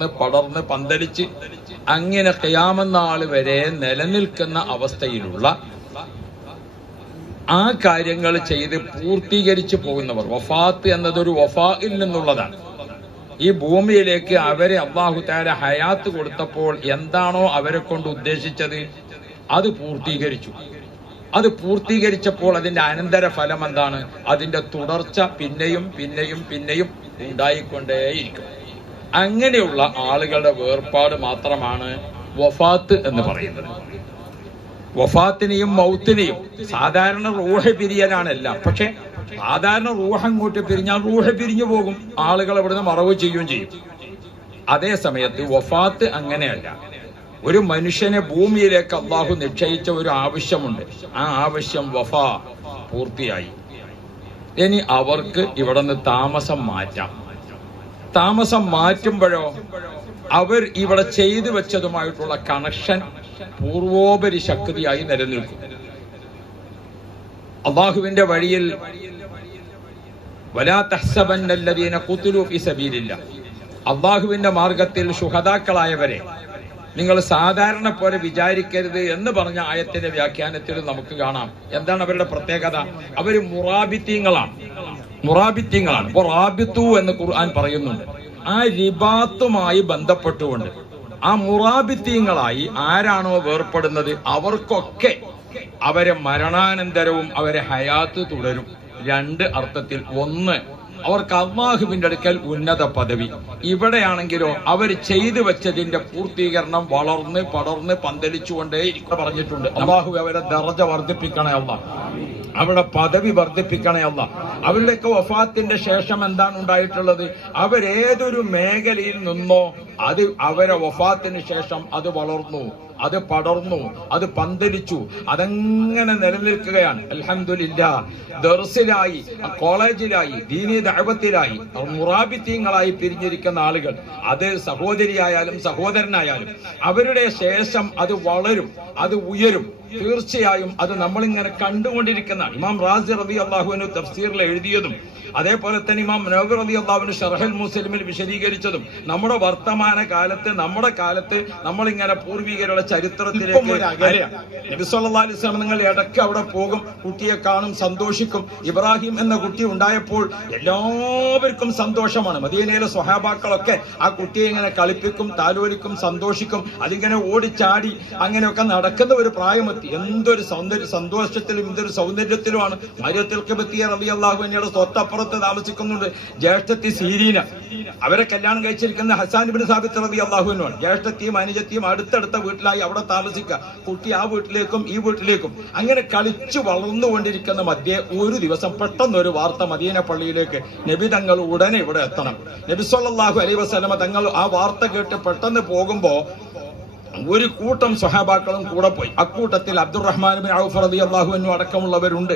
പടർന്ന് പന്തലിച്ച് അങ്ങനെ കയാമെന്നാൾ വരെ നിലനിൽക്കുന്ന അവസ്ഥയിലുള്ള ആ കാര്യങ്ങൾ ചെയ്ത് പൂർത്തീകരിച്ചു പോകുന്നവർ. വഫാത്ത് എന്നതൊരു വഫായിൽ നിന്നുള്ളതാണ്. ഈ ഭൂമിയിലേക്ക് അവരെ അള്ളാഹു താര ഹയാത്ത് കൊടുത്തപ്പോൾ എന്താണോ അവരെ കൊണ്ട് ഉദ്ദേശിച്ചത്? അത് പൂർത്തീകരിച്ചു. അത് പൂർത്തീകരിച്ചപ്പോൾ അതിന്റെ അനന്തര ഫലം എന്താണ്? അതിന്റെ തുടർച്ച പിന്നെയും പിന്നെയും പിന്നെയും ഉണ്ടായിക്കൊണ്ടേയിരിക്കും. അങ്ങനെയുള്ള ആളുകളുടെ വേർപാട് മാത്രമാണ് വഫാത്ത് എന്ന് പറയുന്നത്. വഫാത്തിനെയും മൗത്തിനെയും സാധാരണ റൂഹ പിരിയലാണല്ല പക്ഷെ സാധാരണ റൂഹ അങ്ങോട്ട് പിരിഞ്ഞാൽ റൂഹ പിരിഞ്ഞു പോകും. ആളുകൾ അവിടുന്ന് മറവ് ചെയ്യുകയും ചെയ്യും. അതേ സമയത്ത് വഫാത്ത് അങ്ങനെയല്ല. ഒരു മനുഷ്യനെ ഭൂമിയിലേക്ക് അള്ളാഹു നിക്ഷയിച്ച ഒരു ആവശ്യമുണ്ട്. ആ ആവശ്യം വഫാ പൂർത്തിയായി. ഇനി അവർക്ക് ഇവിടെ നിന്ന് താമസം മാറ്റാം. താമസം മാറ്റുമ്പോഴോ അവർ ഇവിടെ ചെയ്തു വെച്ചതുമായിട്ടുള്ള കണക്ഷൻ പൂർവോപരി ശക്തിയായി നിലനിൽക്കും. അള്ളാഹുവിന്റെ വഴിയിൽ അള്ളാഹുവിന്റെ മാർഗത്തിൽ ശുഹദാക്കളായവരെ നിങ്ങൾ സാധാരണ പോലെ വിചാരിക്കരുത് എന്ന് പറഞ്ഞ ആയത്തിന്റെ വ്യാഖ്യാനത്തിൽ നമുക്ക് കാണാം. എന്താണ് അവരുടെ പ്രത്യേകത? അവർ മുറാബിത്യങ്ങളാണ് മുറാബിത്യങ്ങളാണ് ഇപ്പൊ റാബിത്തു എന്ന് ഖുർആൻ പറയുന്നുണ്ട്. ആ റിബാത്തുമായി ബന്ധപ്പെട്ടുകൊണ്ട് ആ മുറാബിത്യങ്ങളായി ആരാണോ വേർപ്പെടുന്നത്? അവർക്കൊക്കെ അവരെ മരണാനന്തരവും അവരെ ഹയാത്ത് തുടരും. രണ്ട് അർത്ഥത്തിൽ. ഒന്ന് അവർക്ക് അള്ളാഹുവിന്റെ അടുക്കൽ ഉന്നത പദവി. ഇവിടെയാണെങ്കിലോ അവർ ചെയ്തു വെച്ചതിന്റെ പൂർത്തീകരണം വളർന്ന് പടർന്ന് പന്തലിച്ചുകൊണ്ടേ പറഞ്ഞിട്ടുണ്ട്. അള്ളാഹു അവരെ ദർജ വർദ്ധിപ്പിക്കണേ അള്ളാഹ് അവരുടെ പദവി വർദ്ധിപ്പിക്കണേ അല്ല അവരുടെയൊക്കെ വഫാത്തിന്റെ ശേഷം എന്താണ് ഉണ്ടായിട്ടുള്ളത്? അവരേതൊരു മേഖലയിൽ നിന്നോ അത് അവരെ വഫാത്തിന് ശേഷം അത് വളർന്നു. അത് പടർന്നു അത് പന്തലിച്ചു അതങ്ങനെ നിലനിൽക്കുകയാണ്. അലഹമില്ല ദർസിലായി കോളേജിലായി ദീനീ ദൈവത്തിലായി മുറാബിത്തീങ്ങളായി പിരിഞ്ഞിരിക്കുന്ന ആളുകൾ. അത് സഹോദരിയായാലും സഹോദരനായാലും അവരുടെ ശേഷം അത് വളരും അത് ഉയരും. തീർച്ചയായും അത് നമ്മളിങ്ങനെ കണ്ടുകൊണ്ടിരിക്കുന്ന ഇമാം റാസി റബി അള്ളാഹുവിന് തഫ്സീറിൽ എഴുതിയതും അതേപോലെ തന്നെ ഇമാം മനോഹർ അലി അള്ളാവിന് ഷർഹൽ മുസ്ലിമിൽ വിശദീകരിച്ചതും നമ്മുടെ വർത്തമാന കാലത്ത് നമ്മുടെ കാലത്ത് നമ്മളിങ്ങനെ പൂർവികരുടെ ചരിത്രത്തിലേക്ക് നബി സല്ലല്ലാഹു അലൈഹി വസല്ലം നിങ്ങൾ ഇടയ്ക്ക് അവിടെ പോകും കുട്ടിയെ കാണും സന്തോഷിക്കും. ഇബ്രാഹിം എന്ന കുട്ടി ഉണ്ടായപ്പോൾ എല്ലാവർക്കും സന്തോഷമാണ്. മദീനയിലെ സ്വഹാബാക്കളൊക്കെ ആ കുട്ടിയെ ഇങ്ങനെ കളിപ്പിക്കും താലോലിക്കും സന്തോഷിക്കും. അതിങ്ങനെ ഓടിച്ചാടി അങ്ങനെയൊക്കെ നടക്കുന്ന ഒരു പ്രായമെത്തി. എന്തൊരു സൗന്ദര്യ സന്തോഷത്തിലും എന്തൊരു സൗന്ദര്യത്തിലുമാണ് മരിയത്തിൽ കബത്തിയ റബി അള്ളാഹുവിനയുടെ സ്വത്തപ്പുറത്ത് താമസിക്കുന്നുണ്ട്. ജ്യേഷ്ഠത്തി സീരീന. അവരെ കല്യാണം കഴിച്ചിരിക്കുന്ന ഹസാൻ ബിൻ സാബിത്ത് റബി അള്ളാഹുവിനുമാണ് ജ്യേഷ്ഠത്തിയും അനുജത്തിയും അടുത്തടുത്ത വീട്ടിലായി അവിടെ താമസിക്കുക. കുട്ടി ആ വീട്ടിലേക്കും ഈ വീട്ടിലേക്കും അങ്ങനെ കളിച്ചു വളർന്നുകൊണ്ടിരിക്കുന്ന മധ്യേ ഒരു ദിവസം പെട്ടെന്ന് ഒരു വാർത്ത മദീന പള്ളിയിലേക്ക് നബി തങ്ങൾ ഉടനെ ഇവിടെ എത്തണം. നബി സല്ലല്ലാഹു അലൈ വസ്ലമ തങ്ങൾ ആ വാർത്ത കേട്ട് പെട്ടെന്ന് പോകുമ്പോ ഒരു കൂട്ടം സഹാബാക്കളും കൂടെ പോയി. അക്കൂട്ടത്തിൽ അബ്ദുറഹ്മാൻ ബിൻ ഔഫ് റബി അൻഹു അടക്കമുള്ളവരുണ്ട്.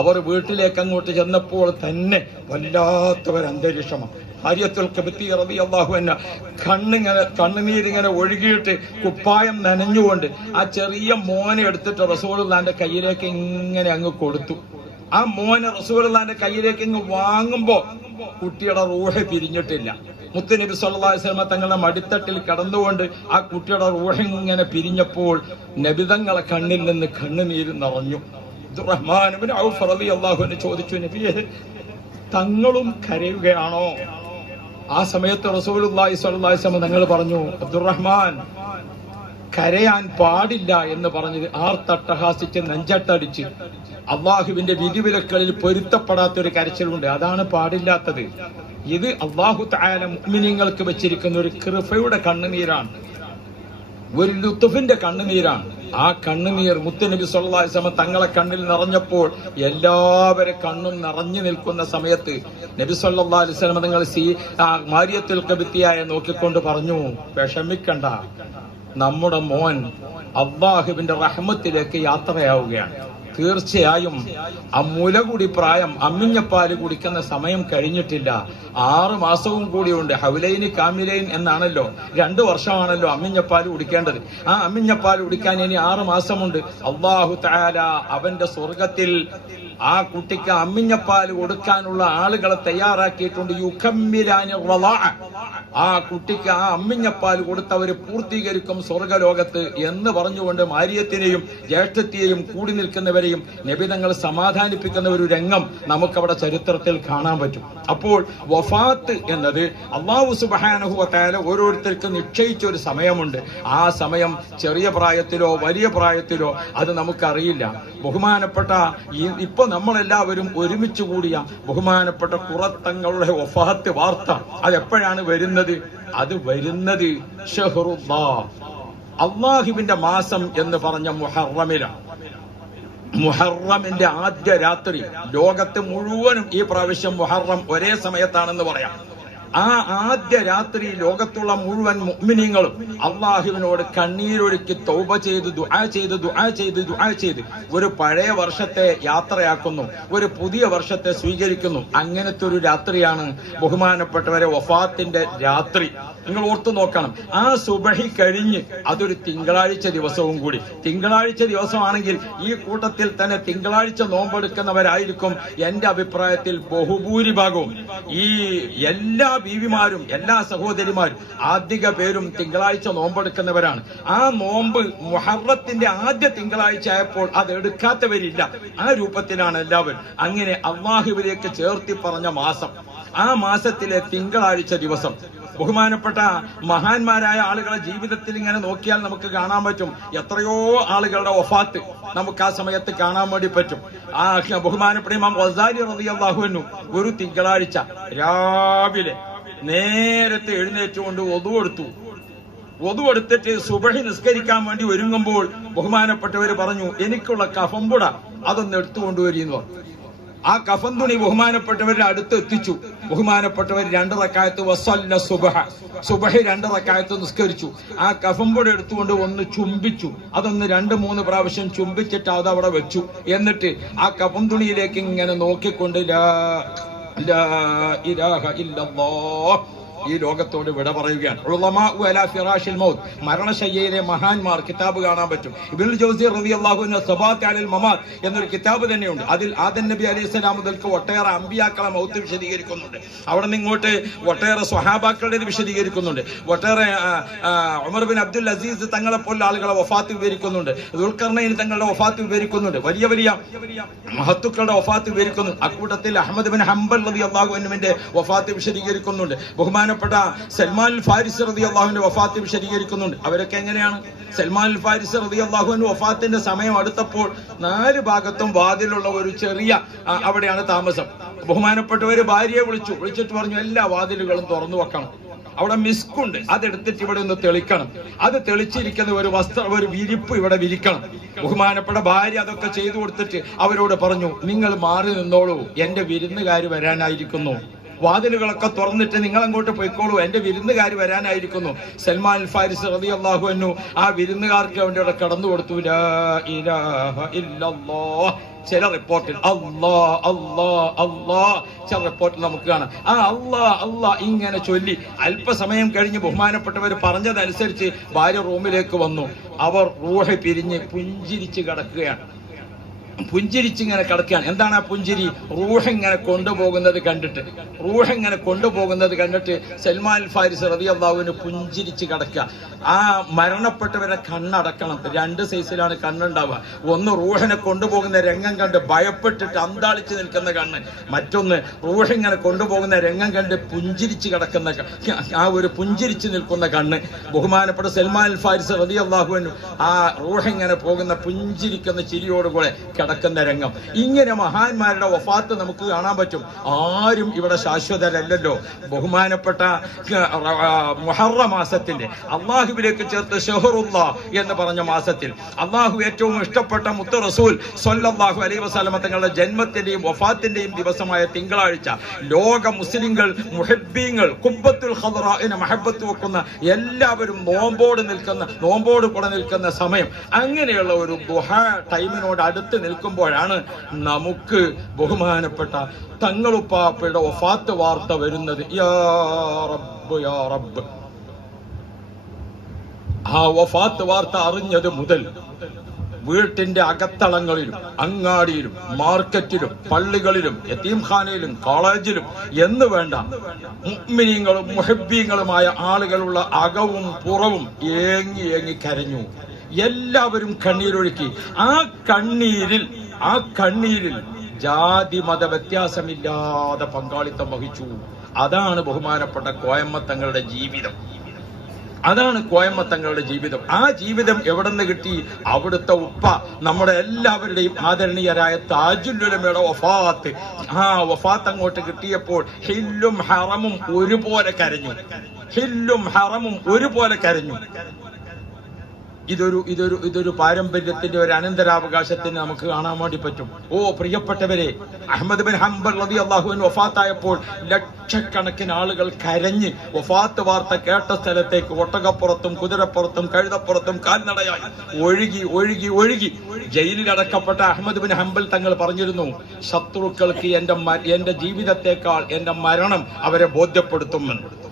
അവർ വീട്ടിലേക്ക് അങ്ങോട്ട് ചെന്നപ്പോൾ തന്നെ വല്ലാത്തവരന്തരീക്ഷമാണ് ഹരിയത്തുൽ കബത്തി റബി അള്ളാഹു എന്ന കണ്ണിങ്ങനെ കണ്ണുനീരിങ്ങനെ ഒഴുകിയിട്ട് കുപ്പായം നനഞ്ഞുകൊണ്ട് ആ ചെറിയ മോനെ എടുത്തിട്ട് റസൂലുള്ളാന്റെ കയ്യിലേക്ക് ഇങ്ങനെ അങ്ങ് കൊടുത്തു. ആ മോനെ റസൂലുള്ളാന്റെ കയ്യിലേക്ക് ഇങ്ങ് വാങ്ങുമ്പോ കുട്ടിയുടെ റൂഹ പിരിഞ്ഞിട്ടില്ല. മുത്തുനബി സല്ലല്ലാഹു അലൈഹി വസല്ലം തങ്ങളുടെ മടിത്തട്ടിൽ കടന്നുകൊണ്ട് ആ കുട്ടിയുടെ റൂഹ ഇങ്ങനെ പിരിഞ്ഞപ്പോൾ നബിതങ്ങളെ കണ്ണിൽ നിന്ന് കണ്ണുനീര് നിറഞ്ഞു. അബ്ദുറഹ്മാൻ ചോദിച്ചു നബിയെ തങ്ങളും കരയുകയാണോ? ആ സമയത്ത് അലൈഹി വസല്ലം തങ്ങൾ പറഞ്ഞു അബ്ദുറഹ്മാൻ കരയാൻ പാടില്ല എന്ന് പറഞ്ഞത് ആർത്തട്ടഹാസിച്ച് നെഞ്ചട്ടടിച്ച് അള്ളാഹുവിന്റെ വിധിവിലക്കളിൽ പൊരുത്തപ്പെടാത്ത ഒരു കരച്ചിലുണ്ട്. അതാണ് പാടില്ലാത്തത്. ഇത് അള്ളാഹു തായാല മുഅ്മിനീങ്ങൾക്ക് വെച്ചിരിക്കുന്ന ഒരു കൃപയുടെ കണ്ണുനീരാണ്. ഒരു ലുത്തുഫിന്റെ കണ്ണുനീരാണ്. ആ കണ്ണുനീർ മുത്തുനബി വസല്ലം തങ്ങളെ കണ്ണിൽ നിറഞ്ഞപ്പോൾ എല്ലാവരെ കണ്ണും നിറഞ്ഞു നിൽക്കുന്ന സമയത്ത് നബി സ്വല്ലല്ലാഹി അലൈഹി വസല്ലം തങ്ങൾ സീ മാരിയത്തുൽ കബിത്തിയായ നോക്കിക്കൊണ്ട് പറഞ്ഞു വിഷമിക്കണ്ട. നമ്മുടെ മോൻ അള്ളാഹുവിന്റെ റഹ്മത്തിലേക്ക് യാത്രയാവുകയാണ്. തീർച്ചയായും ആ മുലകുടി പ്രായം അമ്മിഞ്ഞപ്പാൽ കുടിക്കുന്ന സമയം കഴിഞ്ഞിട്ടില്ല. ആറ് മാസവും കൂടിയുണ്ട്. ഹൗലൈനി കാമിലൈൻ എന്നാണല്ലോ. രണ്ടു വർഷമാണല്ലോ അമ്മിഞ്ഞപ്പാൽ കുടിക്കേണ്ടത്. ആ അമ്മിഞ്ഞപ്പാൽ കുടിക്കാൻ ഇനി ആറ് മാസമുണ്ട്. അള്ളാഹു താല അവന്റെ സ്വർഗത്തിൽ ആ കുട്ടിക്ക് അമ്മിഞ്ഞപ്പാൽ കൊടുക്കാനുള്ള ആളുകളെ തയ്യാറാക്കിയിട്ടുണ്ട്. യുഖമ്മിരാന്. ആ കുട്ടിക്ക് ആ അമ്മിഞ്ഞപ്പാൽ കൊടുത്തവര് പൂർത്തീകരിക്കും സ്വർഗലോകത്ത് എന്ന് പറഞ്ഞുകൊണ്ട് മാരിയത്തിനെയും ജ്യേഷ്ഠത്തെയും കൂടി നിൽക്കുന്നവരെയും നബിതങ്ങൾ സമാധാനിപ്പിക്കുന്ന ഒരു രംഗം നമുക്കവിടെ ചരിത്രത്തിൽ കാണാൻ പറ്റും. അപ്പോൾ വഫാത്ത് എന്നത് അള്ളാഹു സുബാനുഹുവത്തായ ഓരോരുത്തർക്കും നിശ്ചയിച്ച ഒരു സമയമുണ്ട്. ആ സമയം ചെറിയ പ്രായത്തിലോ വലിയ പ്രായത്തിലോ അത് നമുക്കറിയില്ല. ബഹുമാനപ്പെട്ട ഈ ഇപ്പൊ നമ്മളെല്ലാവരും ഒരുമിച്ച് കൂടിയ ബഹുമാനപ്പെട്ട കുറത്തങ്ങളുടെ വഫാത്ത് വാർത്ത. അതെപ്പോഴാണ് വരുന്നത്? അത് വരുന്നത് അള്ളാഹിബിന്റെ മാസം എന്ന് പറഞ്ഞ മുഹറമിലാണ് മുഹറമിന്റെ ആദ്യ രാത്രി ലോകത്ത് മുഴുവനും ഈ പ്രാവശ്യം മുഹറം ഒരേ സമയത്താണെന്ന് പറയാം. ആ ആദ്യ രാത്രി ലോകത്തുള്ള മുഴുവൻ മുഅ്മിനീങ്ങളും അള്ളാഹുവിനോട് കണ്ണീരൊഴുക്കി തൗബ ചെയ്ത് ദുആ ചെയ്ത് ദുആ ചെയ്ത് ദുആ ചെയ്ത്. ഒരു പഴയ വർഷത്തെ യാത്രയാക്കുന്നു. ഒരു പുതിയ വർഷത്തെ സ്വീകരിക്കുന്നു. അങ്ങനത്തെ ഒരു രാത്രിയാണ് ബഹുമാനപ്പെട്ടവരെ വഫാത്തിന്റെ രാത്രി. നിങ്ങൾ ഓർത്തു നോക്കണം. ആ സുബഹി കഴിഞ്ഞ് അതൊരു തിങ്കളാഴ്ച ദിവസവും കൂടി. തിങ്കളാഴ്ച ദിവസമാണെങ്കിൽ ഈ കൂട്ടത്തിൽ തന്നെ തിങ്കളാഴ്ച നോമ്പെടുക്കുന്നവരായിരിക്കും എന്റെ അഭിപ്രായത്തിൽ ബഹുഭൂരിഭാഗവും. ഈ എല്ലാ ബീവിമാരും എല്ലാ സഹോദരിമാരും ആദ്യ പേരും തിങ്കളാഴ്ച നോമ്പെടുക്കുന്നവരാണ്. ആ നോമ്പ് മുഹറത്തിന്റെ ആദ്യ തിങ്കളാഴ്ച ആയപ്പോൾ അത് എടുക്കാത്തവരില്ല. ആ രൂപത്തിലാണ് എല്ലാവരും. അങ്ങനെ അള്ളാഹുവിലേക്ക് ചേർത്തി പറഞ്ഞ മാസം. ആ മാസത്തിലെ തിങ്കളാഴ്ച ദിവസം. ബഹുമാനപ്പെട്ട മഹാന്മാരായ ആളുകളെ ജീവിതത്തിൽ ഇങ്ങനെ നോക്കിയാൽ നമുക്ക് കാണാൻ പറ്റും. എത്രയോ ആളുകളുടെ ഒഫാത്ത് നമുക്ക് ആ സമയത്ത് കാണാൻ വേണ്ടി പറ്റും. ആ ബഹുമാനപ്പെട്ട ഇമാം ഒരു തിങ്കളാഴ്ച രാവിലെ നേരത്തെ എഴുന്നേറ്റുകൊണ്ട് ഒതു കൊടുത്തു ഒതു എടുത്തിട്ട് സുബഹി നിസ്കരിക്കാൻ വേണ്ടി ഒരുങ്ങുമ്പോൾ ബഹുമാനപ്പെട്ടവര് പറഞ്ഞു എനിക്കുള്ള കഫമ്പുട അതൊന്ന് എടുത്തുകൊണ്ടുവരിയെന്ന് പറഞ്ഞു. ആ കഫൻ തുണി ബഹുമാനപ്പെട്ടവരുടെ അടുത്ത് എത്തിച്ചു. ബഹുമാനപ്പെട്ടവർ രണ്ട് റക്കായത്ത് വസല്ല സുബഹ. സുബഹി രണ്ട് റക്കായത്ത് നിസ്കരിച്ചു. ആ കഫൻ കഫമ്പുട എടുത്തുകൊണ്ട് ഒന്ന് ചുംബിച്ചു. അതൊന്ന് രണ്ട് മൂന്ന് പ്രാവശ്യം ചുംബിച്ചിട്ട് അത് അവിടെ വെച്ചു. എന്നിട്ട് ആ കഫം തുണിയിലേക്ക് ഇങ്ങനെ നോക്കിക്കൊണ്ട് ലാ ഇലാഹ ഇല്ലല്ലാഹ് ഈ ലോകത്തോട് വിട പറയുകയാണ്. അലാ മരണശയ്യയിലെ മഹാന്മാർ കിതാബ് കാണാൻ പറ്റും. ഇബ്നുൽ ജോസി മമാത്ത് എന്നൊരു കിതാബ് തന്നെയുണ്ട്. അതിൽ ആദൻ നബി അലൈഹി സ്വലാം മുതൽക്ക് ഒട്ടേറെ അമ്പിയാക്കളെ മൗത്ത് വിശദീകരിക്കുന്നുണ്ട്. അവിടെ നിന്ന് ഇങ്ങോട്ട് ഒട്ടേറെ സ്വഹാബാക്കളുടെ വിശദീകരിക്കുന്നുണ്ട്. ഒട്ടേറെ ഉമർ ബിൻ അബ്ദുൽ അസീസ് തങ്ങളെ പോലുള്ള ആളുകളെ വഫാത്ത് വിവരിക്കുന്നുണ്ട്. ദുൽഖർണയിൽ തങ്ങളുടെ വഫാത്ത് വിവരിക്കുന്നുണ്ട്. വലിയ വലിയ മഹത്തുക്കളുടെ വഫാത്ത് വിവരിക്കുന്നു അക്കൂട്ടത്തിൽ അഹമ്മദ് ബിൻ ഹംബൽ റബി അള്ളാഹു അനുവിന്റെ വഫാത്ത് വിശദീകരിക്കുന്നുണ്ട്. ബഹുമാനപ്പെട്ട സൽമാൻ ഫാരിസ് റതി അള്ളാഹുവിന്റെ വഫാത്ത് വിശദീകരിക്കുന്നുണ്ട്. അവരൊക്കെ എങ്ങനെയാണ്? സൽമാൻ ഫാരിസ് റതി അള്ളാഹുവിന്റെ വഫാത്തിന്റെ സമയം അടുത്തപ്പോൾ നാല് ഭാഗത്തും വാതിലുള്ള ഒരു ചെറിയ അവിടെയാണ് താമസം. ബഹുമാനപ്പെട്ടവര് ഭാര്യയെ വിളിച്ചു. വിളിച്ചിട്ട് പറഞ്ഞു എല്ലാ വാതിലുകളും തുറന്നു വെക്കണം. അവിടെ മിസ്കുണ്ട് അതെടുത്തിട്ട് ഇവിടെ ഒന്ന് തെളിക്കണം. അത് തെളിച്ചിരിക്കുന്ന ഒരു വസ്ത്ര ഒരു വിരിപ്പ് ഇവിടെ വിരിക്കണം. ബഹുമാനപ്പെട്ട ഭാര്യ അതൊക്കെ ചെയ്തു കൊടുത്തിട്ട് അവരോട് പറഞ്ഞു നിങ്ങൾ മാറി നിന്നോളൂ. എന്റെ വിരുന്നുകാർ വരാനായിരിക്കുന്നു. വാതിലുകളൊക്കെ തുറന്നിട്ട് നിങ്ങൾ അങ്ങോട്ട് പോയിക്കോളൂ. എന്റെ വിരുന്നുകാർ വരാനായിരിക്കുന്നു. സൽമാൻ ഫാരിസ് റബി അള്ളാഹു എന്നു ആ വിരുന്നുകാർക്ക് വേണ്ടി അവിടെ കടന്നു കൊടുത്തു. ചില റിപ്പോർട്ടിൽ അല്ലാ അല്ലാ അല്ലാ ചില റിപ്പോർട്ടിൽ നമുക്ക് കാണാം. ആ അല്ലാ അല്ലാ ഇങ്ങനെ ചൊല്ലി അല്പസമയം കഴിഞ്ഞ് ബഹുമാനപ്പെട്ടവർ പറഞ്ഞതനുസരിച്ച് ഭാര്യ റൂമിലേക്ക് വന്നു. അവർ റൂഹ പിരിഞ്ഞ് പുഞ്ചിരിച്ച് കിടക്കുകയാണ്. പുഞ്ചിരിച്ച് ഇങ്ങനെ കിടക്കുകയാണ് എന്താണ് ആ പുഞ്ചിരി? റൂഹ് ഇങ്ങനെ കൊണ്ടുപോകുന്നത് കണ്ടിട്ട്. റൂഹ് ഇങ്ങനെ കൊണ്ടുപോകുന്നത് കണ്ടിട്ട് സൽമാൻ ഫാരിസ് റബി അള്ളാഹുവിന് പുഞ്ചിരിച്ച് കിടക്കുക. ആ മരണപ്പെട്ടവരെ കണ്ണടക്കണം. രണ്ട് സൈസിലാണ് കണ്ണുണ്ടാവുക. ഒന്ന് റൂഹിനെ കൊണ്ടുപോകുന്ന രംഗം കണ്ട് ഭയപ്പെട്ടിട്ട് അന്താളിച്ച് നിൽക്കുന്ന കണ്ണ്. മറ്റൊന്ന് റൂഹിങ്ങനെ കൊണ്ടുപോകുന്ന രംഗം കണ്ട് പുഞ്ചിരിച്ച് കിടക്കുന്ന ആ ഒരു പുഞ്ചിരിച്ച് നിൽക്കുന്ന കണ്ണ്. ബഹുമാനപ്പെട്ട സൽമാൻ ഫാരിസ് റതി അള്ളാഹുവിനും ആ റൂഹിങ്ങനെ പോകുന്ന പുഞ്ചിരിക്കുന്ന ചിരിയോടുകൂടെ കിടക്കുന്ന രംഗം. ഇങ്ങനെ മഹാന്മാരുടെ വഫാത്ത് നമുക്ക് കാണാൻ പറ്റും. ആരും ഇവിടെ ശാശ്വതരല്ലല്ലോ. ബഹുമാനപ്പെട്ട മുഹറ മാസത്തിന്റെ അള്ളാഹുവിലേക്ക് ചേർത്ത് ഷെഹറുല്ല എന്ന് പറഞ്ഞ മാസത്തിൽ. അള്ളാഹു ഏറ്റവും ഇഷ്ടപ്പെട്ട മുത്ത റസൂൽ സൊല്ലാഹു അലൈ വസല്ലമ തങ്ങളുടെ ജന്മത്തിന്റെയും വഫാത്തിന്റെയും ദിവസമായ തിങ്കളാഴ്ച. ലോക മുസ്ലിങ്ങൾ മുഹബ്ബീങ്ങൾ കുബ്ബത്തുൽ ഖദറാഇനെ മഹബത്ത് വെക്കുന്ന എല്ലാവരും നോമ്പോട് നിൽക്കുന്ന നോമ്പോട് കൂടെ നിൽക്കുന്ന സമയം. അങ്ങനെയുള്ള ഒരു ഗുഹ ടൈമിനോട് അടുത്ത് നിൽക്കുമ്പോഴാണ് നമുക്ക് ബഹുമാനപ്പെട്ട തങ്ങളുപ്പാപ്പയുടെ വഫാത്ത് വാർത്ത വരുന്നത്. യാ റബ്ബ് യാ റബ്ബ്. ആ വഫാത്ത് വാർത്ത അറിഞ്ഞത് മുതൽ വീട്ടിന്റെ അകത്തളങ്ങളിലും അങ്ങാടിയിലും മാർക്കറ്റിലും പള്ളികളിലും യത്തീംഖാനയിലും കോളേജിലും എന്ന് വേണ്ട മുഅ്മിനീങ്ങളും മുഹബ്ബീങ്ങളുമായ ആളുകളുള്ള അകവും പുറവും ഏങ്ങി ഏങ്ങി കരഞ്ഞു. എല്ലാവരും കണ്ണീരൊഴുക്കി. ആ കണ്ണീരിൽ ആ കണ്ണീരിൽ ജാതി മത വ്യത്യാസമില്ലാതെ പങ്കാളിത്തം വഹിച്ചു. അതാണ് ബഹുമാനപ്പെട്ട കോയമ്മത്തങ്ങളുടെ ജീവിതം. അതാണ് കോയമ്മത്തങ്ങളുടെ ജീവിതം. ആ ജീവിതം എവിടെ നിന്ന് കിട്ടി? അവിടുത്തെ ഉപ്പ നമ്മുടെ എല്ലാവരുടെയും ആദരണീയരായ താജുല്ലുലമയുടെ വഫാത്ത്. ആ വഫാത്ത് അങ്ങോട്ട് കിട്ടിയപ്പോൾ ഹില്ലും ഹറമും ഒരുപോലെ കരഞ്ഞു. ഹില്ലും ഹറമും ഒരുപോലെ കരഞ്ഞു. ഇതൊരു ഇതൊരു ഇതൊരു പാരമ്പര്യത്തിന്റെ ഒരു അനന്തരാവകാശത്തിന് നമുക്ക് കാണാൻ വേണ്ടി പറ്റും. ഓ പ്രിയപ്പെട്ടവരെ അഹമ്മദ് ബിൻ ഹംബർ റബി അള്ളാഹുവിൻ വഫാത്തായപ്പോൾ ലക്ഷക്കണക്കിന് ആളുകൾ കരഞ്ഞ് വഫാത്ത് വാർത്ത കേട്ട സ്ഥലത്തേക്ക് ഒട്ടകപ്പുറത്തും കുതിരപ്പുറത്തും കഴുതപ്പുറത്തും കാൽനടയായി. ഒഴുകി ഒഴുകി ഒഴുകി. ജയിലിൽ അടക്കപ്പെട്ട അഹമ്മദ് ബിൻ ഹംബൽ തങ്ങൾ പറഞ്ഞിരുന്നു ശത്രുക്കൾക്ക് എന്റെ എന്റെ ജീവിതത്തെക്കാൾ എന്റെ മരണം അവരെ ബോധ്യപ്പെടുത്തുമെന്ന്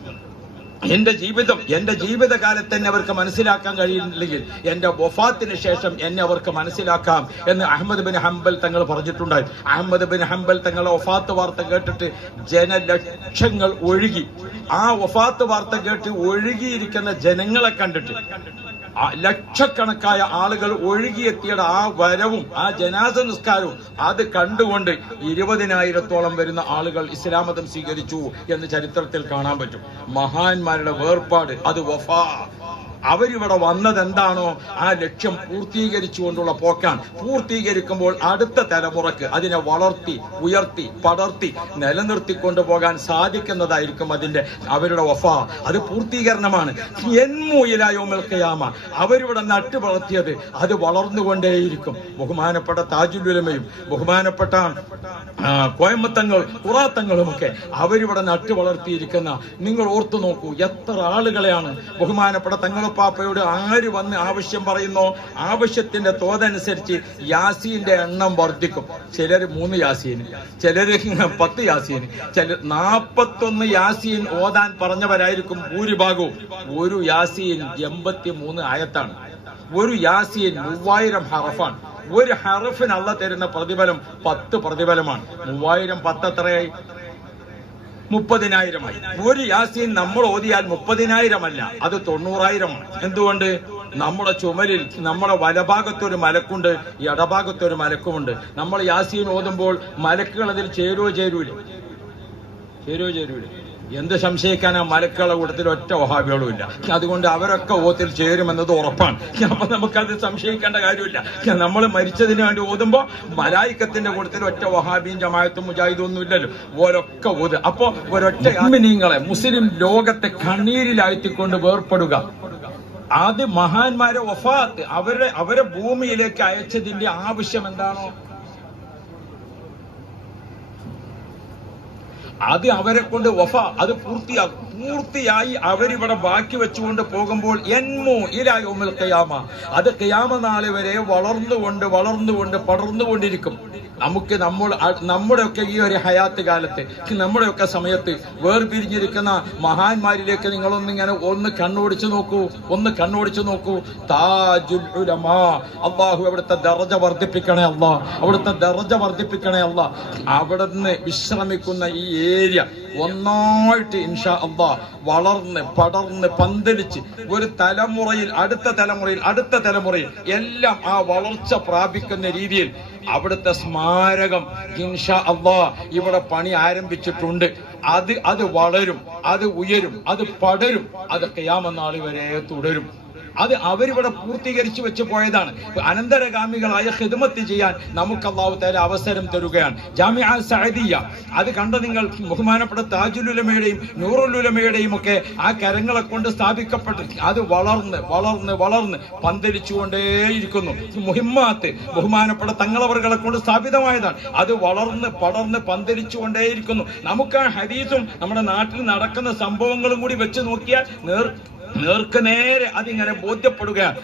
എന്റെ ജീവിതം എന്റെ ജീവിതകാലത്ത് തന്നെ അവർക്ക് മനസ്സിലാക്കാൻ കഴിയുന്നില്ലെങ്കിൽ എന്റെ വഫാത്തിന് ശേഷം എന്നെ അവർക്ക് മനസ്സിലാക്കാം എന്ന് അഹമ്മദ് ബിൻ ഹംബൽ തങ്ങൾ പറഞ്ഞിട്ടുണ്ട്. അഹമ്മദ് ബിൻ ഹംബൽ തങ്ങളെ വഫാത്ത് വാർത്ത കേട്ടിട്ട് ജനലക്ഷങ്ങൾ ഒഴുകി. ആ വഫാത്ത് വാർത്ത കേട്ട് ഒഴുകിയിരിക്കുന്ന ജനങ്ങളെ കണ്ടിട്ട് ലക്ഷക്കണക്കായ ആളുകൾ ഒഴുകിയെത്തിയുടെ ആ വരവും ആ ജനാസ നിസ്കാരവും. അത് കണ്ടുകൊണ്ട് ഇരുപതിനായിരത്തോളം വരുന്ന ആളുകൾ ഇസ്ലാമതം സ്വീകരിച്ചു എന്ന് ചരിത്രത്തിൽ കാണാൻ പറ്റും. മഹാന്മാരുടെ വേർപാട് അത് വഫാ. അവരിവിടെ വന്നത് എന്താണോ ആ ലക്ഷ്യം പൂർത്തീകരിച്ചുകൊണ്ടുള്ള പോക്കാണ്. പൂർത്തീകരിക്കുമ്പോൾ അടുത്ത തലമുറയ്ക്ക് അതിനെ വളർത്തി ഉയർത്തി പടർത്തി നിലനിർത്തിക്കൊണ്ടു പോകാൻ സാധിക്കുന്നതായിരിക്കും അതിന്റെ അവരുടെ വഫ. അത് പൂർത്തീകരണമാണ്. എന്മൂയിലായോമൽക്കയാമ അവരിവിടെ നട്ടു വളർത്തിയത് അത് വളർന്നുകൊണ്ടേയിരിക്കും. ബഹുമാനപ്പെട്ട താജുലുലമയും ബഹുമാനപ്പെട്ട കോയമ്പത്തങ്ങൾ കുറാത്തങ്ങളുമൊക്കെ അവരിവിടെ നട്ടു വളർത്തിയിരിക്കുന്ന നിങ്ങൾ ഓർത്തു നോക്കൂ എത്ര ആളുകളെയാണ് ബഹുമാനപ്പെട്ട തങ്ങളുപ്പാപ്പയോട് ആര് വന്ന് ആവശ്യം പറയുന്നോ ആവശ്യത്തിന്റെ തോതനുസരിച്ച് യാസീന്റെ എണ്ണം വർദ്ധിക്കും. ചിലർ മൂന്ന് യാസീന് ചിലർ പത്ത് യാസീന് ചിലർ നാപ്പത്തൊന്ന് യാസീൻ ഓതാൻ പറഞ്ഞവരായിരിക്കും ഭൂരിഭാഗവും. ഒരു യാസീൻ എൺപത്തി മൂന്ന് ആയത്താണ്. ഒരു യാസീൻ മൂവായിരം ഹറഫാണ്. ഒരു ഹറഫിന് തരുന്ന പ്രതിഫലം പത്ത് പ്രതിഫലമാണ്. മൂവായിരം പത്ത് എത്രയായി? മുപ്പതിനായിരമായി. ഒരു യാസീൻ നമ്മൾ ഓതിയാൽ മുപ്പതിനായിരമല്ല അത് തൊണ്ണൂറായിരമാണ്. എന്തുകൊണ്ട്? നമ്മുടെ ചുമലിൽ നമ്മുടെ വലഭാഗത്തൊരു മലക്കുണ്ട് ഇടഭാഗത്തൊരു മലക്കുമുണ്ട്. നമ്മൾ യാസീൻ ഓതുമ്പോൾ മലക്കുകൾ അതിൽ ചേരുവോ ചേരൂല. ചേരുവോ എന്ത് സംശയിക്കാൻ ആ മലക്കള കൂട്ടത്തിൽ ഒറ്റ വഹാബികളും ഇല്ല അതുകൊണ്ട് അവരൊക്കെ ഓത്തിൽ ചേരുമെന്നത് ഉറപ്പാണ്. അപ്പൊ നമുക്കത് സംശയിക്കേണ്ട കാര്യമില്ല. നമ്മൾ മരിച്ചതിന് വേണ്ടി ഓതുമ്പോ മലായിക്കത്തിന്റെ കൂട്ടത്തിൽ ഒറ്റ വഹാബിയും ജമായത്തും മുജാഹിദും ഒന്നും ഇല്ലല്ലോ ഓരൊക്കെ ഓത്. അപ്പോ ഒരൊറ്റ അമ്മിനീങ്ങളെ മുസ്ലിം ലോകത്തെ കണ്ണീരിലാഴ്ത്തിക്കൊണ്ട് വേർപ്പെടുക. അത് മഹാന്മാരെ ഒഫാത്ത് അവരുടെ അവരെ ഭൂമിയിലേക്ക് അയച്ചതിന്റെ ആവശ്യം എന്താണോ അത് അവരെ കൊണ്ട് വഫ അത് പൂർത്തിയാകും പൂർത്തിയായി അവരിവിടെ ബാക്കി വെച്ചുകൊണ്ട് പോകുമ്പോൾ എൻമു ഇലായോമിൽ കയാമ അത് കയാമ നാളെ വരെ വളർന്നുകൊണ്ട് വളർന്നുകൊണ്ട് പടർന്നുകൊണ്ടിരിക്കും. നമുക്ക് നമ്മൾ നമ്മുടെയൊക്കെ ഈ ഒരു ഹയാത്ത് കാലത്ത് നമ്മുടെയൊക്കെ സമയത്ത് വേർപിരിഞ്ഞിരിക്കുന്ന മഹാന്മാരിലേക്ക് നിങ്ങളൊന്ന് ഇങ്ങനെ ഒന്ന് കണ്ണോടിച്ചു നോക്കൂ ഒന്ന് കണ്ണോടിച്ചു നോക്കൂ. താജുൽ ഉലമാ അള്ളാഹു അവിടുത്തെ ദർജ വർദ്ധിപ്പിക്കണേ അള്ളാഹ് അവിടുത്തെ ദർജ വർദ്ധിപ്പിക്കണേ അള്ളാഹ് അവിടെ നിന്ന് വിശ്രമിക്കുന്ന ഈ ഏരിയ ഒന്നായിട്ട് ഇൻഷാ അള്ളാ വളർന്ന് പടർന്ന് പന്തലിച്ച് ഒരു തലമുറയിൽ അടുത്ത തലമുറയിൽ അടുത്ത തലമുറയിൽ എല്ലാം ആ വളർച്ച പ്രാപിക്കുന്ന രീതിയിൽ അവിടുത്തെ സ്മാരകം ഇൻഷാ അള്ളാ ഇവിടെ പണി ആരംഭിച്ചിട്ടുണ്ട്. അത് അത് വളരും അത് ഉയരും അത് പടരും അത് യാമനാളി വരെ തുടരും. അത് അവരിവിടെ പൂർത്തീകരിച്ചു വെച്ച് പോയതാണ്. അനന്തരഗാമികളായ ഹിദ്മത്ത് ചെയ്യാൻ നമുക്ക് അള്ളാഹു തല അവസരം തരുകയാണ്. ജാമ്യ സഅദിയ അത് കണ്ട നിങ്ങൾ ബഹുമാനപ്പെട്ട താജുലുലമയുടെയും നൂറുലുലമയുടെയും ഒക്കെ ആ കരങ്ങളെ കൊണ്ട് സ്ഥാപിക്കപ്പെട്ടു അത് വളർന്ന് വളർന്ന് വളർന്ന് പന്തലിച്ചുകൊണ്ടേയിരിക്കുന്നു. മുഹിമ്മാത്ത് ബഹുമാനപ്പെട്ട തങ്ങളവറുകളെ കൊണ്ട് സ്ഥാപിതമായതാണ്. അത് വളർന്ന് പടർന്ന് പന്തലിച്ചുകൊണ്ടേയിരിക്കുന്നു. നമുക്ക് ആ ഹദീസും നമ്മുടെ നാട്ടിൽ നടക്കുന്ന സംഭവങ്ങളും കൂടി വെച്ച് നോക്കിയാൽ നേർ നേർക്ക് നേരെ അതിങ്ങനെ ബോധ്യപ്പെടുകയാണ്.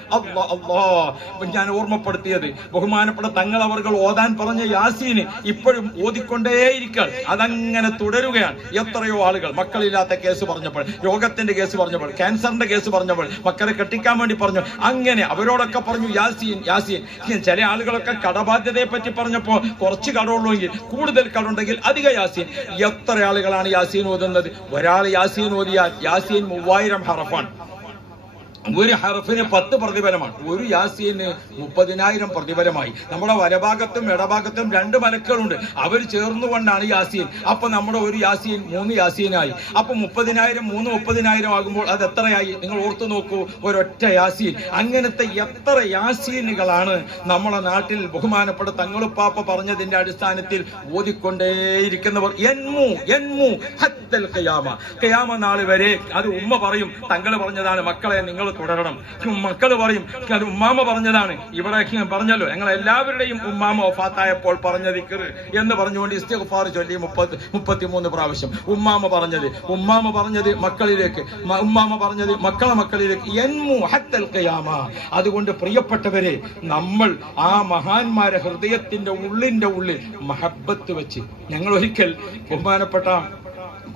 ഞാൻ ഓർമ്മപ്പെടുത്തിയത് ബഹുമാനപ്പെട്ട തങ്ങൾ അവർ ഓതാൻ പറഞ്ഞ യാസീന് ഇപ്പോഴും ഓതിക്കൊണ്ടേയിരിക്കുകയാണ് അതങ്ങനെ തുടരുകയാണ്. എത്രയോ ആളുകൾ മക്കളില്ലാത്ത കേസ് പറഞ്ഞപ്പോൾ രോഗത്തിന്റെ കേസ് പറഞ്ഞപ്പോൾ ക്യാൻസറിന്റെ കേസ് പറഞ്ഞപ്പോൾ മക്കളെ കെട്ടിക്കാൻ വേണ്ടി പറഞ്ഞു. അങ്ങനെ അവരോടൊക്കെ പറഞ്ഞു യാസീൻ യാസീൻ ചില ആളുകളൊക്കെ കടബാധ്യതയെ പറ്റി പറഞ്ഞപ്പോൾ കുറച്ച് കടമുള്ളൂവെങ്കിൽ കൂടുതൽ കടുണ്ടെങ്കിൽ അധിക യാസീൻ. എത്ര ആളുകളാണ് യാസീൻ ഓതുന്നത്? ഒരാൾ യാസീൻ ഓതിയാൽ യാസീൻ മൂവായിരം ഹറഫാണ്. ഒരു ഹർഫിന് പത്ത് പ്രതിഫലമാണ്. ഒരു യാസീന് മുപ്പതിനായിരം പ്രതിഫലമായി. നമ്മുടെ വരഭാഗത്തും ഇടഭാഗത്തും രണ്ട് മലക്കുകളുണ്ട്. അവർ ചേർന്നുകൊണ്ടാണ് യാസീൻ. അപ്പൊ നമ്മുടെ ഒരു യാസീൻ മൂന്ന് യാസീനായി. അപ്പൊ മുപ്പതിനായിരം മൂന്ന് മുപ്പതിനായിരം ആകുമ്പോൾ അത് എത്രയായി? നിങ്ങൾ ഓർത്തു നോക്കൂ ഒരൊറ്റ യാസീൻ. അങ്ങനത്തെ എത്ര യാസീനുകളാണ് നമ്മുടെ നാട്ടിൽ ബഹുമാനപ്പെട്ട തങ്ങളുപ്പാപ്പ പറഞ്ഞതിന്റെ അടിസ്ഥാനത്തിൽ ഓതിക്കൊണ്ടേയിരിക്കുന്നവർ. എൻമു എൻമു ഹത്തൽ ഖിയാമ. ഖിയാമ നാൾ വരെ അത് ഉമ്മ പറയും. തങ്ങൾ പറഞ്ഞതാണ് മക്കളെ നിങ്ങൾ തുടരണം. മക്കൾ പറയും അത് ഉമ്മാമ പറഞ്ഞതാണ്. ഇവിടെ പറഞ്ഞല്ലോ. ഞങ്ങൾ എല്ലാവരുടെയും ഉമ്മാമ ഒഫാത്തായപ്പോൾ പറഞ്ഞ ദിക്കർ എന്ന് പറഞ്ഞുകൊണ്ട് ഇസ്തിഗ്ഫാർ ചൊല്ലി മുപ്പത്തി മുപ്പത്തിമൂന്ന് പ്രാവശ്യം. ഉമ്മാമ പറഞ്ഞത് ഉമ്മാമ പറഞ്ഞത് മക്കളിലേക്ക് ഉമ്മാമ പറഞ്ഞത് മക്കളെ മക്കളിലേക്ക്. എൻമു അതുകൊണ്ട് പ്രിയപ്പെട്ടവരെ നമ്മൾ ആ മഹാന്മാരെ ഹൃദയത്തിന്റെ ഉള്ളിന്റെ ഉള്ളിൽ മഹബത്ത് വെച്ച് ഞങ്ങൾ ഒരിക്കൽ ബഹുമാനപ്പെട്ട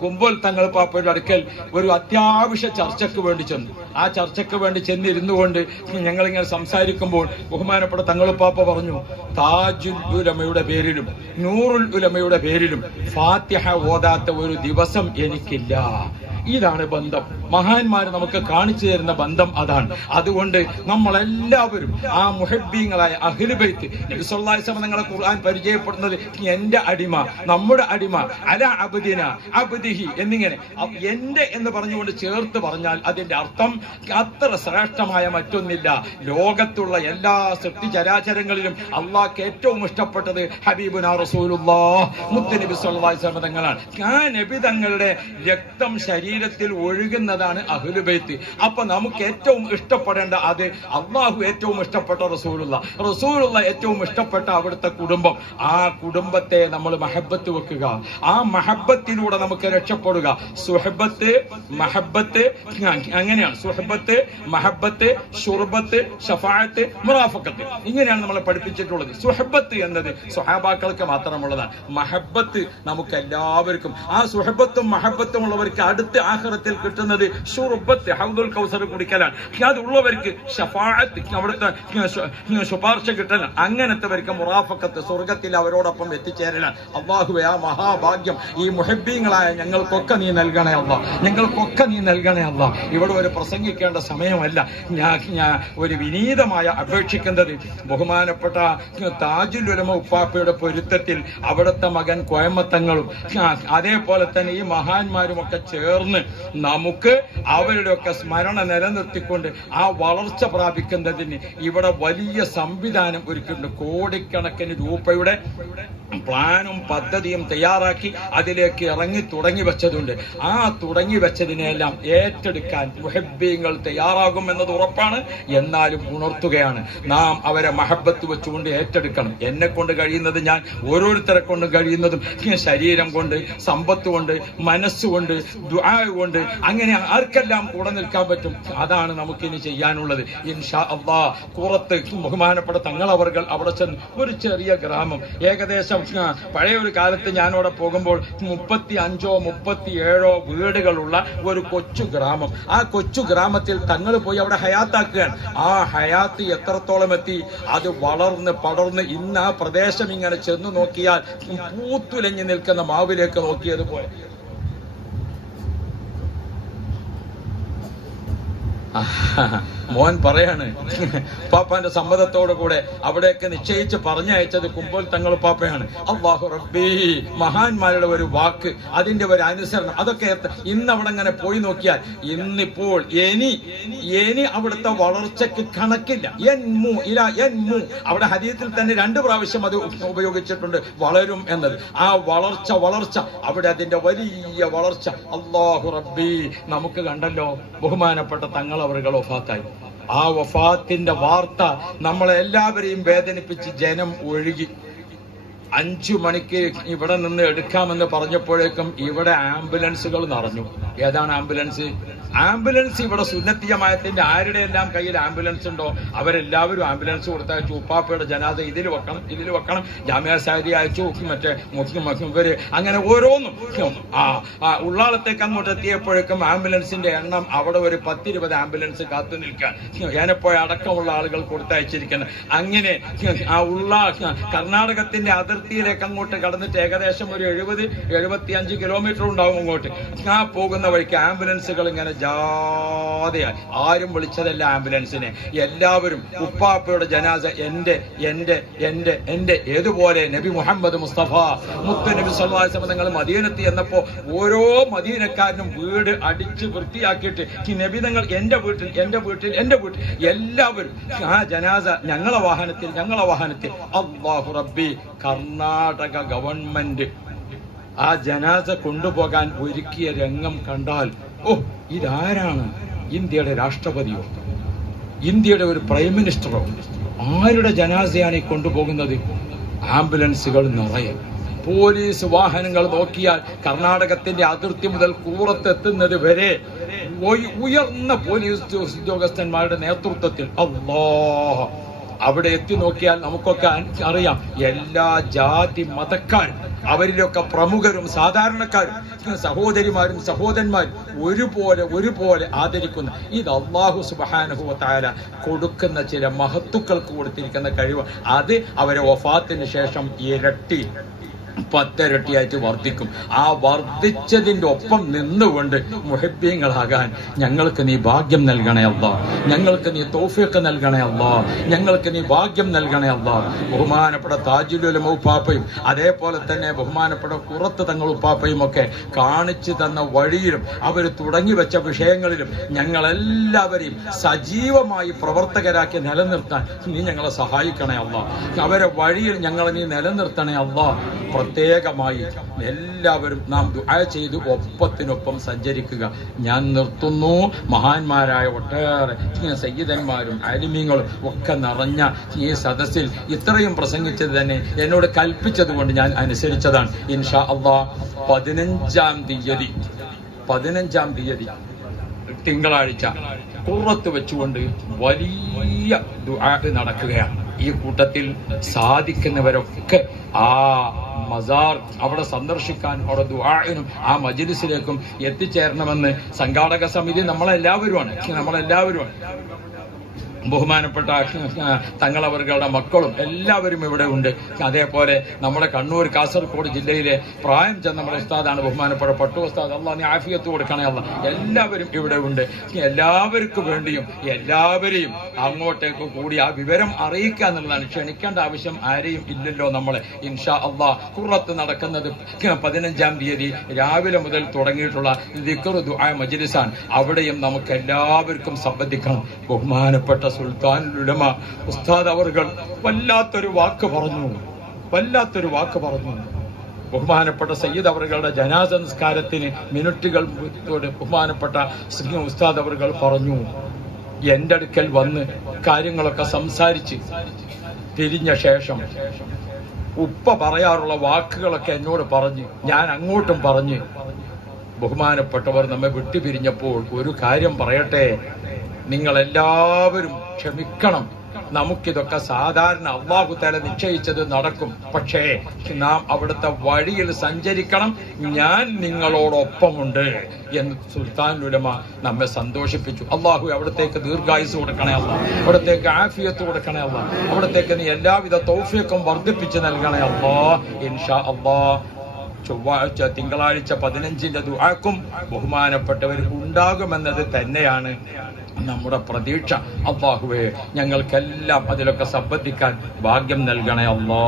കുമ്പോൾ തങ്ങൾ പാപ്പയുടെ അടുക്കൽ ഒരു അത്യാവശ്യ ചർച്ചയ്ക്ക് വേണ്ടി ചെന്നു. ആ ചർച്ചയ്ക്ക് വേണ്ടി ചെന്നിരുന്നു കൊണ്ട് ഞങ്ങളിങ്ങനെ സംസാരിക്കുമ്പോൾ ബഹുമാനപ്പെട്ട തങ്ങൾ പാപ്പ പറഞ്ഞു താജുൽ ഉലമയുടെ പേരിലും നൂറുൽ ഉലമയുടെ പേരിലും ഫാത്തിഹ ഓതാത്ത ഒരു ദിവസം എനിക്കില്ല. ഇതാണ് ബന്ധം. മഹാന്മാർ നമുക്ക് കാണിച്ചു തരുന്ന ബന്ധം അതാണ്. അതുകൊണ്ട് നമ്മളെല്ലാവരും ആ മുഹബീങ്ങളായ അഖിലുബൈത്ത് നബിസ്വല്ലാസ്ലം നിങ്ങളെ ഖുർആൻ പരിചയപ്പെടുന്നത് എന്റെ അടിമ നമ്മുടെ അടിമ അല അബദിന അബദിഹി എന്നിങ്ങനെ. എന്റെ എന്ന് പറഞ്ഞുകൊണ്ട് ചേർത്ത് പറഞ്ഞാൽ അതിന്റെ അർത്ഥം അത്ര ശ്രേഷ്ഠമായ മറ്റൊന്നില്ല. ലോകത്തുള്ള എല്ലാ സൃഷ്ടി ചരാചരങ്ങളിലും അള്ളാഹ്ക്ക് ഏറ്റവും ഇഷ്ടപ്പെട്ടത് ഹബീബുന റസൂലുള്ളാ മുത്തനബി വസല്ലം തങ്ങളാണ്. ആ നബി തങ്ങളുടെ രക്തം ശരീരത്തിൽ ഒഴുകുന്നതാണ് അഹ്ലുബൈത്ത് അപ്പൊ നമുക്ക് ഏറ്റവും ഇഷ്ടപ്പെടേണ്ട അത് അള്ളാഹു ഏറ്റവും ഇഷ്ടപ്പെട്ട റസൂലുള്ള. റസൂലുള്ള ഏറ്റവും ഇഷ്ടപ്പെട്ട അവിടുത്തെ കുടുംബം. ആ കുടുംബത്തെ നമ്മൾ മഹബത്ത് വെക്കുക. ആ മഹബത്തിലൂടെ നമുക്ക് രക്ഷപ്പെടുക. സുഹബത്ത് മഹബത്ത് അങ്ങനെയാണ്. സുഹബത്ത് മഹബത്ത് ഷുർബത്ത് ഷഫായത്ത് മുറാഫക്കത്ത്. ഇങ്ങനെയാണ് നമ്മളെ പഠിപ്പിച്ചിട്ടുള്ളത്. സുഹബത്ത് എന്നത് സുഹാബാക്കൾക്ക് മാത്രമുള്ളതാണ്. മഹബത്ത് നമുക്ക് എല്ലാവർക്കും. ആ സുഹബത്തും മഹബത്തും ഉള്ളവർക്ക് അടുത്ത ആഹ്റത്തിൽ കിട്ടുന്നത് ഷുർബത്ത് ഹൗദുൽ കൗസർ കുടിക്കലാണ്. അതുള്ളവർക്ക് ഷഫാഅത്ത് അവിടുത്തെ ശുപാർശ കിട്ടലാണ്. അങ്ങനത്തെവർക്ക് മുറാഫക്കത്ത് സ്വർഗത്തിൽ അവരോടൊപ്പം എത്തിച്ചേരലാണ്. അള്ളാഹുവെ ആ മഹാഭാഗ്യം ഈ മുഹബീങ്ങളായ ഞങ്ങൾക്കൊക്കെ നീ നൽകണേ അല്ല ഞങ്ങൾക്കൊക്കെ നീ നൽകണേ അല്ല ഇവിടെ ഒരു പ്രസംഗിക്കേണ്ട സമയമല്ല. ഞാൻ ഞാൻ ഒരു വിനീതമായ അപേക്ഷിക്കുന്നത് ബഹുമാനപ്പെട്ട താജുൽ ഉലമ ഉപ്പാപ്പയുടെ പൊരുത്തത്തിൽ അവിടുത്തെ മകൻ കോയമ്മത്തങ്ങളും അതേപോലെ തന്നെ ഈ മഹാന്മാരും ഒക്കെ ചേർന്ന് നമുക്ക് അവരുടെയൊക്കെ സ്മരണ നിലനിർത്തിക്കൊണ്ട് ആ വളർച്ച പ്രാപിക്കുന്നതിന് ഇവിടെ വലിയ സംവിധാനം ഒരുക്കുന്നുണ്ട് കോടിക്കണക്കിന് രൂപയുടെ പ്ലാനും പദ്ധതിയും തയ്യാറാക്കി അതിലേക്ക് ഇറങ്ങി തുടങ്ങി വെച്ചതുണ്ട്. ആ തുടങ്ങി വെച്ചതിനെല്ലാം ഏറ്റെടുക്കാൻ മുഹബ്ബീങ്ങൾ തയ്യാറാകും എന്നത് ഉറപ്പാണ്. എന്നാലും ഉണർത്തുകയാണ്. നാം അവരെ മഹബത്ത് വെച്ചുകൊണ്ട് ഏറ്റെടുക്കണം. എന്നെ കൊണ്ട് കഴിയുന്നത് ഞാൻ ഓരോരുത്തരെ കൊണ്ടും കഴിയുന്നതും ശരീരം കൊണ്ട് സമ്പത്ത് കൊണ്ട് മനസ്സുകൊണ്ട് കൊണ്ട് അങ്ങനെ ആർക്കെല്ലാം കൂടെ നിൽക്കാൻ പറ്റും? അതാണ് നമുക്കിനി ചെയ്യാനുള്ളത്. ഇൻഷാ അള്ളാ കുറത്ത് ബഹുമാനപ്പെട്ട തങ്ങളവർകൾ അവിടെ ചെന്ന് ഒരു ചെറിയ ഗ്രാമം ഏകദേശം പഴയ ഒരു കാലത്ത് ഞാൻ അവിടെ പോകുമ്പോൾ മുപ്പത്തി അഞ്ചോ മുപ്പത്തി ഏഴോ വീടുകളുള്ള ഒരു കൊച്ചു ഗ്രാമം. ആ കൊച്ചു ഗ്രാമത്തിൽ തങ്ങൾ പോയി അവിടെ ഹയാത്താക്കുകയാണ്. ആ ഹയാത്ത് എത്രത്തോളം എത്തി? അത് വളർന്ന് പടർന്ന് ഇന്ന് ആ പ്രദേശം ഇങ്ങനെ ചെന്നു നോക്കിയാൽ പൂത്തുലഞ്ഞു നിൽക്കുന്ന മാവിലേക്ക് നോക്കിയതുപോലെ മോൻ പറയാണ് പാപ്പാന്റെ സമ്മതത്തോടു കൂടെ അവിടെയൊക്കെ നിശ്ചയിച്ച് പറഞ്ഞയച്ചത് കുമ്പോൾ തങ്ങൾ പാപ്പയാണ്. അള്ളാഹു റബ്ബി മഹാന്മാരുടെ ഒരു വാക്ക് അതിന്റെ ഒരു അനുസരണം അതൊക്കെ ഇന്ന് അവിടെ അങ്ങനെ പോയി നോക്കിയാൽ ഇന്നിപ്പോൾ ഇനി ഇനി അവിടുത്തെ വളർച്ചയ്ക്ക് കണക്കില്ല. എൻ മു ഇല എൻ മു അവിടെ ഹരീത്തിൽ തന്നെ രണ്ട് പ്രാവശ്യം അത് ഉപയോഗിച്ചിട്ടുണ്ട് വളരും എന്നത്. ആ വളർച്ച വളർച്ച അവിടെ അതിന്റെ വലിയ വളർച്ച. അള്ളാഹു റബ്ബി നമുക്ക് കണ്ടല്ലോ ബഹുമാനപ്പെട്ട തങ്ങൾ അവരുകൾ വഫാത്തായി ആ വഫാത്തിന്റെ വാർത്ത നമ്മളെ എല്ലാവരെയും വേദനിപ്പിച്ച് ജനം ഒഴുകി. അഞ്ചു മണിക്ക് ഇവിടെ നിന്ന് എടുക്കാമെന്ന് പറഞ്ഞപ്പോഴേക്കും ഇവിടെ ആംബുലൻസുകൾ നിറഞ്ഞു. ഏതാണ് ആംബുലൻസ്? ആംബുലൻസ് ഇവിടെ സുന്നത്തിയമായത്തിന്റെ ആരുടെ എല്ലാം കയ്യിൽ ആംബുലൻസ് ഉണ്ടോ? അവരെല്ലാവരും ആംബുലൻസ് കൊടുത്തയച്ചു ഉപ്പാപ്പയുടെ ജനാദ ഇതിൽ വെക്കണം ഇതിൽ വെക്കണം. ജാമ്യ സാരി അയച്ചു മറ്റേ മുസ്ലിം ഇവർ അങ്ങനെ ഓരോന്നും. ആ ആ ഉള്ളാളത്തേക്ക് അങ്ങോട്ട് എത്തിയപ്പോഴേക്കും ആംബുലൻസിന്റെ എണ്ണം അവിടെ ഒരു പത്തിരുപത് ആംബുലൻസ് കാത്തു നിൽക്കാൻ ഏനപ്പോയ അടക്കമുള്ള ആളുകൾ കൊടുത്തയച്ചിരിക്കുന്നത്? അങ്ങനെ ആ ഉള്ള കർണാടകത്തിന്റെ അതിർത്തിയിലേക്ക് അങ്ങോട്ട് കടന്നിട്ട് ഏകദേശം ഒരു എഴുപത് എഴുപത്തി അഞ്ച് കിലോമീറ്റർ ഉണ്ടാവും അങ്ങോട്ട്. ആ പോകുന്ന വഴിക്ക് ആംബുലൻസുകൾ ഇങ്ങനെ ജാഥയായി ആരും വിളിച്ചതല്ല ആംബുലൻസിനെ. എല്ലാവരും ഉപ്പാപ്പയുടെ ജനാസ എന്റെ എന്റെ എന്റെ എന്റെ ഏതുപോലെ നബി മുഹമ്മദ് മുസ്തഫ മുത്ത് നബി സല്ലാസ്ലം നിങ്ങൾ മദീനത്ത് എന്നപ്പോ ഓരോ മദീനക്കാരനും വീട് അടിച്ച് വൃത്തിയാക്കിയിട്ട് നബി നിങ്ങൾ എന്റെ വീട്ടിൽ എന്റെ വീട്ടിൽ എന്റെ വീട്ടിൽ. എല്ലാവരും ആ ജനാസ ഞങ്ങളെ വാഹനത്തിൽ ഞങ്ങളെ വാഹനത്തിൽ. അള്ളാഹു റബ്ബി കർണാടക ഗവൺമെന്റ് ആ ജനാസ കൊണ്ടുപോകാൻ ഒരുക്കിയ രംഗം കണ്ടാൽ ഓ ഇതാരാണ് ഇന്ത്യയുടെ രാഷ്ട്രപതിയോ? ഇന്ത്യയുടെ ഒരു പ്രൈം മിനിസ്റ്ററോ? ആരുടെ ജനാസയാണ് ഈ കൊണ്ടുപോകുന്നത്? ആംബുലൻസുകൾ നിറയെ. പോലീസ് വാഹനങ്ങൾ നോക്കിയാൽ കർണാടകത്തിന്റെ അതിർത്തി മുതൽ കൂറത്തെത്തുന്നത് വരെ ഉയർന്ന പോലീസ് ഉദ്യോഗസ്ഥന്മാരുടെ നേതൃത്വത്തിൽ. അല്ലാ അവിടെ എത്തി നോക്കിയാൽ നമുക്കൊക്കെ അറിയാം. എല്ലാ ജാതി മതക്കാർ അവരിലൊക്കെ പ്രമുഖരും സാധാരണക്കാരും സഹോദരിമാരും സഹോദരന്മാരും ഒരുപോലെ ഒരുപോലെ ആദരിക്കുന്ന ഇത് അള്ളാഹു സുബാനുഭവത്തായ കൊടുക്കുന്ന ചില മഹത്തുക്കൾക്ക് കൊടുത്തിരിക്കുന്ന കഴിവ്. അത് അവരെ വഫാത്തിന് ശേഷം ഇരട്ടി. പത്തിരട്ടിയായിട്ട് വർദ്ധിക്കും. ആ വർദ്ധിച്ചതിന്റെ ഒപ്പം നിന്നുകൊണ്ട് മുഹബ്യങ്ങളാകാൻ ഞങ്ങൾക്ക് നീ ഭാഗ്യം നൽകണേ അല്ല ഞങ്ങൾക്ക് നീ തോഫിയൊക്കെ നൽകണേ അല്ല ഞങ്ങൾക്ക് നീ ഭാഗ്യം നൽകണേ അല്ല ബഹുമാനപ്പെട്ട താജുലുലമ ഉപ്പാപ്പയും അതേപോലെ തന്നെ ബഹുമാനപ്പെട്ട കുറത്ത് തങ്ങൾ ഉപ്പാപ്പയും ഒക്കെ കാണിച്ചു തന്ന വഴിയിലും അവർ തുടങ്ങി വെച്ച വിഷയങ്ങളിലും ഞങ്ങളെല്ലാവരെയും സജീവമായി പ്രവർത്തകരാക്കി നിലനിർത്താൻ നീ ഞങ്ങളെ സഹായിക്കണേ അല്ല അവരെ വഴിയിൽ ഞങ്ങളെ നീ നിലനിർത്തണേ അല്ല പ്രത്യേകമായി എല്ലാവരും നാം ദുആ ചെയ്ത് ഒപ്പത്തിനൊപ്പം സഞ്ചരിക്കുക. ഞാൻ നിർത്തുന്നു. മഹാന്മാരായ ഒട്ടേറെ സയ്യിദന്മാരും അലിമീങ്ങളും ഒക്കെ നിറഞ്ഞ ഈ സദസ്സിൽ ഇത്രയും പ്രസംഗിച്ചത് തന്നെ എന്നോട് കൽപ്പിച്ചത് കൊണ്ട് ഞാൻ അനുസരിച്ചതാണ്. ഇൻഷാ അള്ളാ പതിനഞ്ചാം തീയതി പതിനഞ്ചാം തീയതി തിങ്കളാഴ്ച പുറത്ത് വെച്ചുകൊണ്ട് വലിയ ദുആ നടക്കുകയാണ്. ഈ കൂട്ടത്തിൽ സാധിക്കുന്നവരൊക്കെ ആ മസാർ അവിടെ സന്ദർശിക്കാൻ അവിടെ ദുആനും ആ മജിലിസിലേക്കും എത്തിച്ചേരണമെന്ന് സംഘാടക സമിതി നമ്മളെല്ലാവരുമാണ്. നമ്മളെല്ലാവരുമാണ്. ബഹുമാനപ്പെട്ട തങ്ങളവരുടെ മക്കളും എല്ലാവരും ഇവിടെ ഉണ്ട്. അതേപോലെ നമ്മുടെ കണ്ണൂർ കാസർഗോഡ് ജില്ലയിലെ പ്രായം ചെന്ന നമ്മുടെ ഉസ്താദാണ് ബഹുമാനപ്പെട്ട പട്ടു ഉസ്താദ്. അള്ളാഹ് നീ ആഫിയത്ത് കൊടുക്കണേ അല്ല എല്ലാവരും ഇവിടെ ഉണ്ട്. എല്ലാവർക്കും വേണ്ടിയും എല്ലാവരെയും അങ്ങോട്ടേക്ക് കൂടി ആ വിവരം അറിയിക്കുക എന്നുള്ളതാണ്. ക്ഷണിക്കേണ്ട ആവശ്യം ആരെയും ഇല്ലല്ലോ നമ്മളെ. ഇൻഷാ അള്ളാ കുറത്ത് നടക്കുന്നത് പതിനഞ്ചാം തീയതി രാവിലെ മുതൽ തുടങ്ങിയിട്ടുള്ള ദിക്ർ ദുആ മജ്ലിസാണ്. അവിടെയും നമുക്ക് എല്ലാവർക്കും സംബന്ധിക്കണം. ബഹുമാനപ്പെട്ട സുൽത്താൻ ഉലമ ഉസ്താദ് അവർകൾ വല്ലാത്തൊരു വാക്ക് പറഞ്ഞു. വല്ലാത്തൊരു വാക്ക് പറഞ്ഞു. ബഹുമാനപ്പെട്ട സയ്യിദ് അവറുകളുടെ ജനാസ നിസ്കാരത്തിന് മിനിറ്റുകൾ ബഹുമാനപ്പെട്ട ഉസ്താദ് അവറുകൾ പറഞ്ഞു. എന്റെ അടുക്കൽ വന്ന് കാര്യങ്ങളൊക്കെ സംസാരിച്ച് തിരിഞ്ഞ ശേഷം ഉപ്പ പറയാറുള്ള വാക്കുകളൊക്കെ എന്നോട് പറഞ്ഞ് ഞാൻ അങ്ങോട്ടും പറഞ്ഞ്. ബഹുമാനപ്പെട്ടവർ നമ്മെ വിട്ടുപിരിഞ്ഞപ്പോൾ ഒരു കാര്യം പറയട്ടെ? നിങ്ങൾ എല്ലാവരും ക്ഷമിക്കണം. നമുക്കിതൊക്കെ സാധാരണ അള്ളാഹു തല നിശ്ചയിച്ചത് നടക്കും. പക്ഷേ നാം അവിടുത്തെ വഴിയിൽ സഞ്ചരിക്കണം. ഞാൻ നിങ്ങളോടൊപ്പമുണ്ട് എന്ന് സുൽത്താൻ ഉലമ നമ്മെ സന്തോഷിപ്പിച്ചു. അള്ളാഹു അവിടത്തേക്ക് ദീർഘായുസ് കൊടുക്കണേ അല്ല. അവിടത്തേക്ക് ആഫിയത്ത് കൊടുക്കണേ അല്ല. അവിടത്തേക്ക് നീ എല്ലാവിധ തൗഫിയക്കും വർദ്ധിപ്പിച്ച് നൽകണേ അല്ലാ. ഇൻഷാ അള്ളാ ചൊവ്വാഴ്ച തിങ്കളാഴ്ച പതിനഞ്ചിന്റെ ദുആക്കും ബഹുമാനപ്പെട്ടവർ ഉണ്ടാകുമെന്നത് തന്നെയാണ്. നമ്മുടെ പ്രതീക്ഷ. അള്ളാഹുവേ ഞങ്ങൾക്കെല്ലാം അതിലൊക്കെ സംബന്ധിക്കാൻ ഭാഗ്യം നൽകണേ അല്ലാ